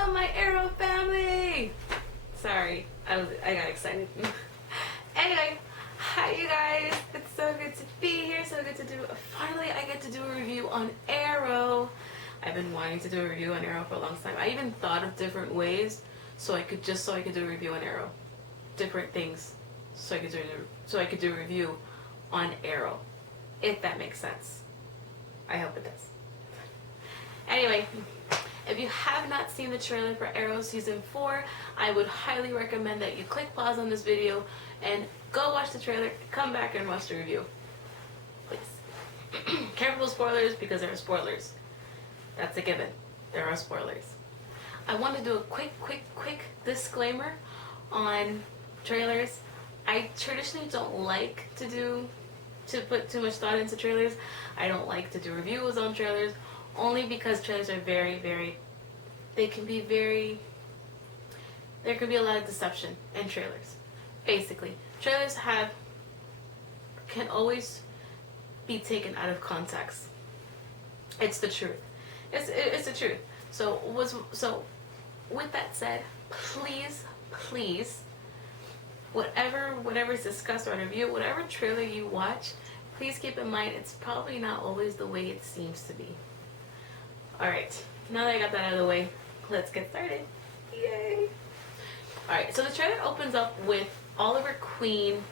Hello, my Arrow family! Sorry, I got excited. Anyway, hi you guys. It's so good to be here. So good to do. Finally, I get to do a review on Arrow. I've been wanting to do a review on Arrow for a long time. I even thought of different ways so I could do a review on Arrow, different things, so I could do a review on Arrow, if that makes sense. I hope it does. Anyway, if you have not seen the trailer for Arrow Season 4, I would highly recommend that you click pause on this video and go watch the trailer, come back and watch the review. Please. Careful with spoilers because there are spoilers. That's a given. There are spoilers. I want to do a quick disclaimer on trailers. I traditionally don't like to put too much thought into trailers. I don't like to do reviews on trailers, only because trailers are there can be a lot of deception in trailers. Basically, trailers can always be taken out of context. It's the truth. It's the truth. So with that said, please, whatever is discussed or review, whatever trailer you watch, please keep in mind it's probably not always the way it seems to be. Alright, now that I got that out of the way, let's get started. Yay! Alright, so the trailer opens up with Oliver Queen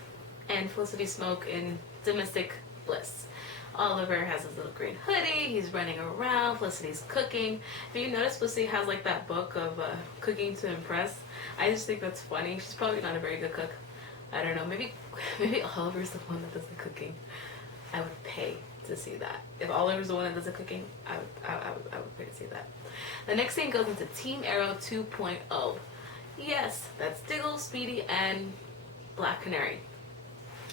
and Felicity Smoke in domestic bliss. Oliver has his little green hoodie, he's running around, Felicity's cooking. If you notice, Felicity has like that book of cooking to impress. I just think that's funny. She's probably not a very good cook. I don't know, maybe Oliver's the one that does the cooking. I would pay to see that. If Oliver's the one that does the cooking, I would pay to see that. The next scene goes into Team Arrow 2.0. Yes, that's Diggle, Speedy, and Black Canary.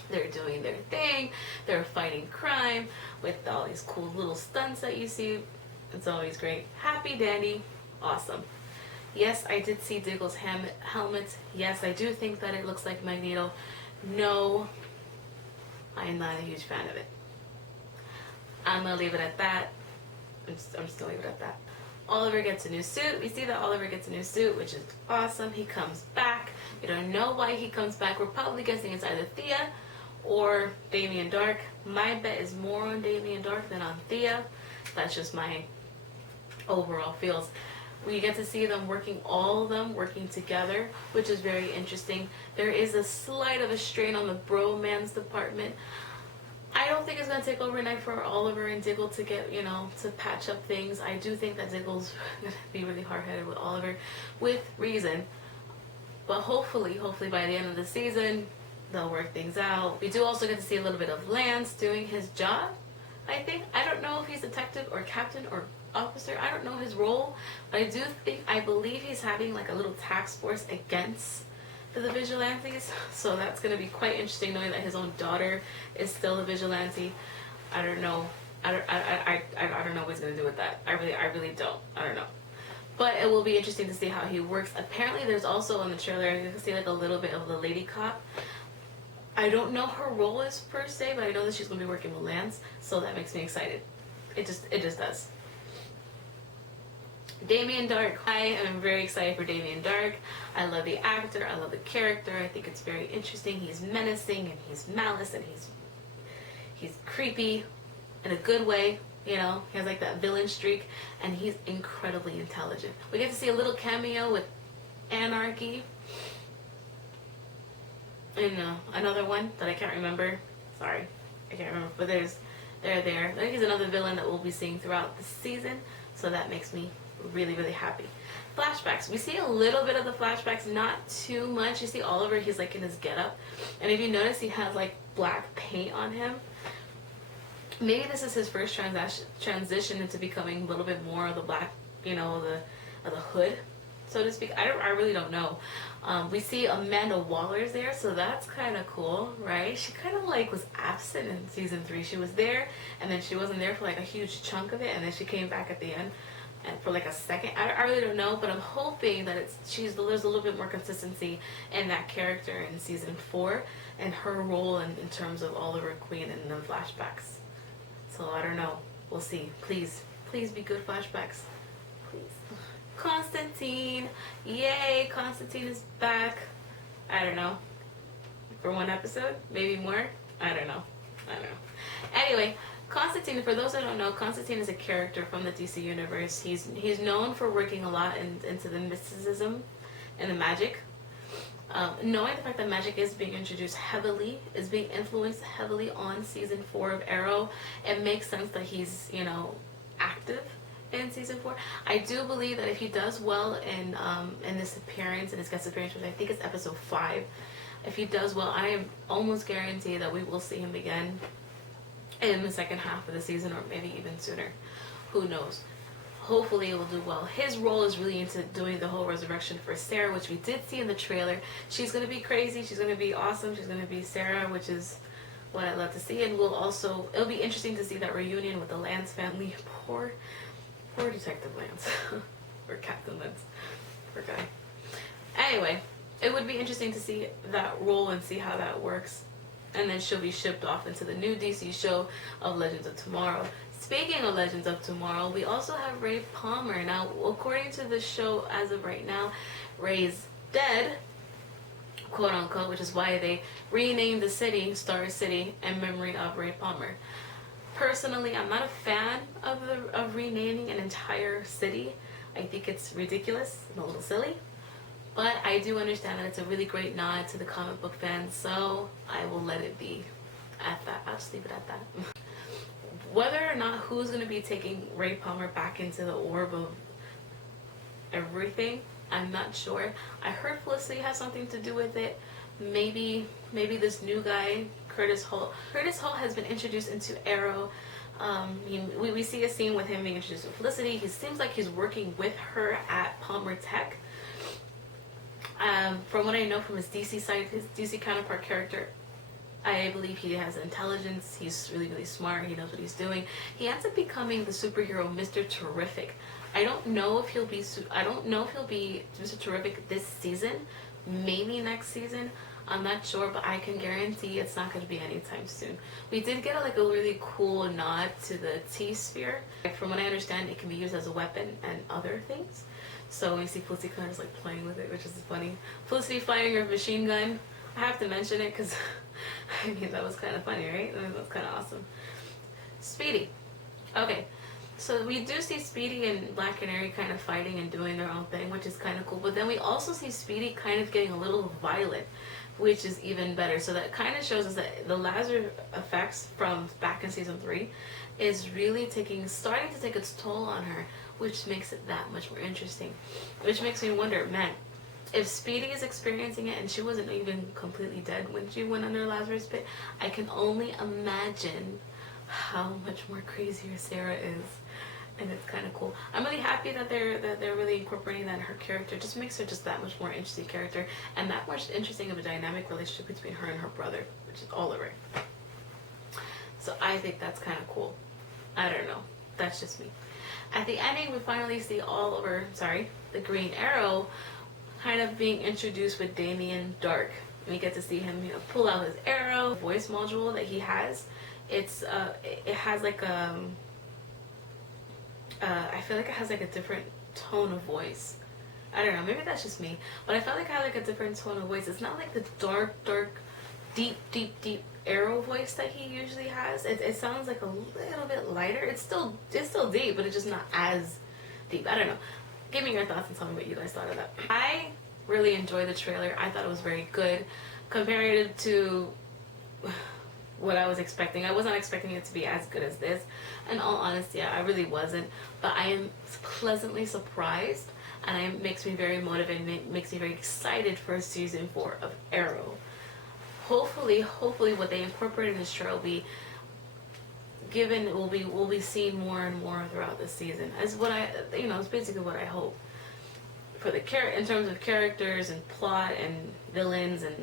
They're doing their thing. They're fighting crime with all these cool little stunts that you see. It's always great. Happy, dandy, awesome. Yes, I did see Diggle's helmet. Yes, I do think that it looks like Magneto. No, I am not a huge fan of it. I'm gonna leave it at that. I'm just gonna leave it at that. Oliver gets a new suit. We see that Oliver gets a new suit, which is awesome. He comes back. We don't know why he comes back. We're probably guessing it's either Thea or Damien Darhk. My bet is more on Damien Darhk than on Thea. That's just my overall feels. We get to see them all of them working together, which is very interesting. There is a slight of a strain on the bromance department. I don't think it's going to take overnight for Oliver and Diggle to get, to patch up things. I do think that Diggle's going to be really hard-headed with Oliver, with reason. But hopefully by the end of the season, they'll work things out. We do also get to see a little bit of Lance doing his job, I think. I don't know if he's detective or captain or officer. I don't know his role. But I believe he's having like a little task force against the vigilantes, so that's going to be quite interesting knowing that his own daughter is still a vigilante. I don't know. I don't know what he's going to do with that. I really don't. I don't know. But it will be interesting to see how he works. Apparently there's also in the trailer, you can see like a little bit of the lady cop. I don't know her role is per se, but I know that she's going to be working with Lance, so that makes me excited. It just does. Damien Darhk. I am very excited for Damien Darhk. I love the actor. I love the character. I think it's very interesting. He's menacing and he's malice and he's creepy in a good way. He has like that villain streak, and he's incredibly intelligent. We get to see a little cameo with Anarchy in another one that I can't remember. Sorry, I can't remember. But they're there. I think he's another villain that we'll be seeing throughout the season, so that makes me really happy. Flashbacks. We see a little bit of the flashbacks, not too much. You see Oliver, he's like in his getup, and if you notice, he has like black paint on him. Maybe this is his first transition into becoming a little bit more of the black, of the hood, so to speak. I really don't know. We see Amanda Waller's there, so that's kind of cool, right? She kind of like was absent in season 3. She was there, and then she wasn't there for like a huge chunk of it, and then she came back at the end and for like a second. I really don't know, but I'm hoping that there's a little bit more consistency in that character in season 4 and her role in terms of Oliver Queen and the flashbacks. So I don't know. We'll see. Please be good flashbacks. Please. Constantine. Yay, Constantine is back. I don't know. For one episode? Maybe more? I don't know. Anyway, Constantine, for those that don't know, Constantine is a character from the DC universe. He's known for working a lot into the mysticism and the magic. Knowing the fact that magic is being introduced heavily, is being influenced heavily on season 4 of Arrow, it makes sense that he's, active in season 4. I do believe that if he does well in this appearance, in his guest appearance, which I think is episode 5, if he does well, I am almost guaranteed that we will see him again in the second half of the season, or maybe even sooner. Who knows? Hopefully it will do well. His role is really into doing the whole resurrection for Sarah, which we did see in the trailer. She's going to be crazy. She's going to be awesome. She's going to be Sarah, which is what I love to see. And it'll be interesting to see that reunion with the Lance family. Poor Detective Lance. Or Captain Lance. Poor guy. Anyway, it would be interesting to see that role and see how that works. And then she'll be shipped off into the new DC show of Legends of Tomorrow. Speaking of Legends of Tomorrow, we also have Ray Palmer. Now, according to the show as of right now, Ray's dead, quote unquote, which is why they renamed the city Star City in memory of Ray Palmer. Personally, I'm not a fan of renaming an entire city. I think it's ridiculous and a little silly. But I do understand that it's a really great nod to the comic book fans, so I will let it be at that. I'll just leave it at that. Whether or not who's going to be taking Ray Palmer back into the orb of everything, I'm not sure. I heard Felicity has something to do with it. Maybe this new guy, Curtis Holt. Curtis Holt has been introduced into Arrow. We see a scene with him being introduced to Felicity. He seems like he's working with her at Palmer Tech. From what I know from his DC side, his DC counterpart character, I believe he has intelligence. He's really, really smart. He knows what he's doing. He ends up becoming the superhero Mr. Terrific. I don't know if he'll be Mr. Terrific this season. Maybe next season. I'm not sure, but I can guarantee it's not going to be anytime soon. We did get a really cool nod to the T-Sphere. From what I understand, it can be used as a weapon and other things. So we see Felicity kind of just playing with it, which is funny. Felicity firing her machine gun. I have to mention it because I mean that was kind of funny, right? I mean, that was kind of awesome. Speedy. Okay, so we do see Speedy and Black Canary kind of fighting and doing their own thing, which is kind of cool. But then we also see Speedy kind of getting a little violent, which is even better. So that kind of shows us that the Lazarus effects from back in season 3 is really starting to take its toll on her, which makes it that much more interesting. Which makes me wonder, man, if Speedy is experiencing it and she wasn't even completely dead when she went under Lazarus Pit, I can only imagine how much more crazier Sarah is. And it's kind of cool. I'm really happy that they're really incorporating that in her character. Just makes her just that much more interesting character, and that much interesting of a dynamic relationship between her and her brother, which is Oliver. So I think that's kind of cool. I don't know. That's just me. At the ending, we finally see the Green Arrow kind of being introduced with Damien Dark. We get to see him, pull out his arrow voice module that he has. It has I feel like it has a different tone of voice. I don't know, maybe that's just me, but I felt like it had a different tone of voice. It's not like the dark, deep arrow voice that he usually has. It sounds like a little bit lighter. It's still deep, but it's just not as deep. I don't know. Give me your thoughts and tell me what you guys thought of that. I really enjoyed the trailer. I thought it was very good compared to what I was expecting. I wasn't expecting it to be as good as this. In all honesty, I really wasn't. But I am pleasantly surprised, and it makes me very motivated, makes me very excited for season 4 of Arrow. Hopefully what they incorporate in this show will be will be seen more and more throughout the season. As what it's basically what I hope for in terms of characters and plot and villains and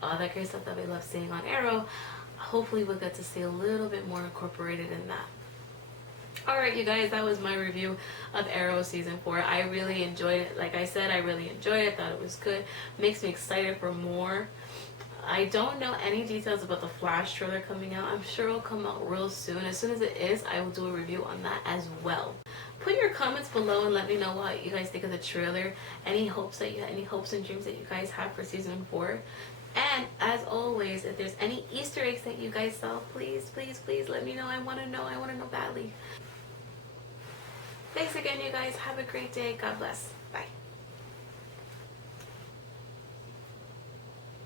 all that great stuff that we love seeing on Arrow. Hopefully we'll get to see a little bit more incorporated in that. Alright, you guys, that was my review of Arrow Season 4. I really enjoyed it. Like I said, I really enjoyed it. Thought it was good. Makes me excited for more. I don't know any details about the Flash trailer coming out. I'm sure it'll come out real soon. As soon as it is, I will do a review on that as well. put your comments below and let me know what you guys think of the trailer. Any hopes and dreams that you guys have for season 4. And as always, if there's any Easter eggs that you guys saw, please let me know. I want to know badly. Thanks again, you guys. Have a great day. God bless. Bye.